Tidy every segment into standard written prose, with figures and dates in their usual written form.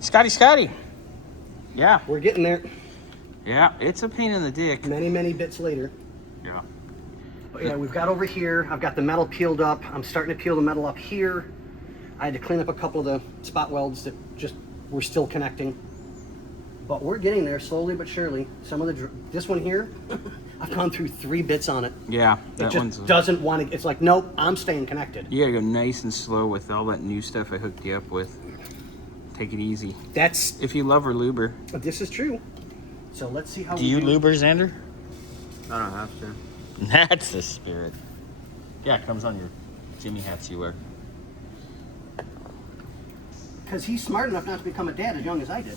Scottie. Yeah. We're getting there. Yeah, it's a pain in the dick. Many bits later. Yeah. But yeah, we've got over here, I've got the metal peeled up. I'm starting to peel the metal up here. I had to clean up a couple of the spot welds that just were still connecting. But we're getting there slowly but surely. Some of this one here, I've gone through 3 bits on it. Yeah, that just doesn't want to, it's like, nope, I'm staying connected. You gotta go nice and slow with all that new stuff I hooked you up with. Take it easy. That's... If you love her luber. This is true. So let's see how Do you lube her, Xander? I don't have to. That's the spirit. Yeah, it comes on your Jimmy hats you wear. Because he's smart enough not to become a dad as young as I did.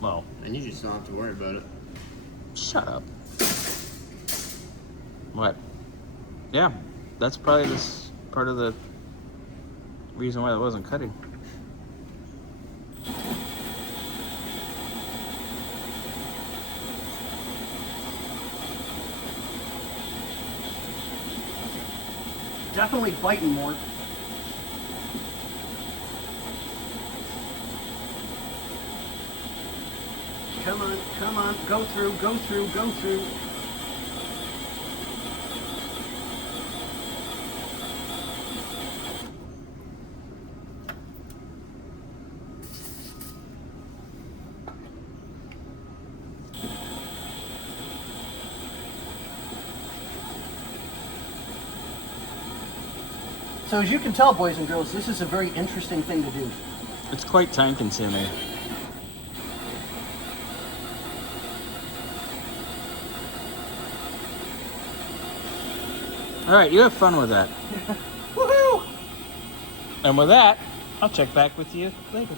Well, And you just don't have to worry about it. shut up. What? Yeah, that's probably this part of the reason why it wasn't cutting. Definitely biting more. Come on, go through. So as you can tell, boys and girls, this is a very interesting thing to do. It's quite time consuming. All right, you have fun with that. Woohoo! And with that, I'll check back with you later.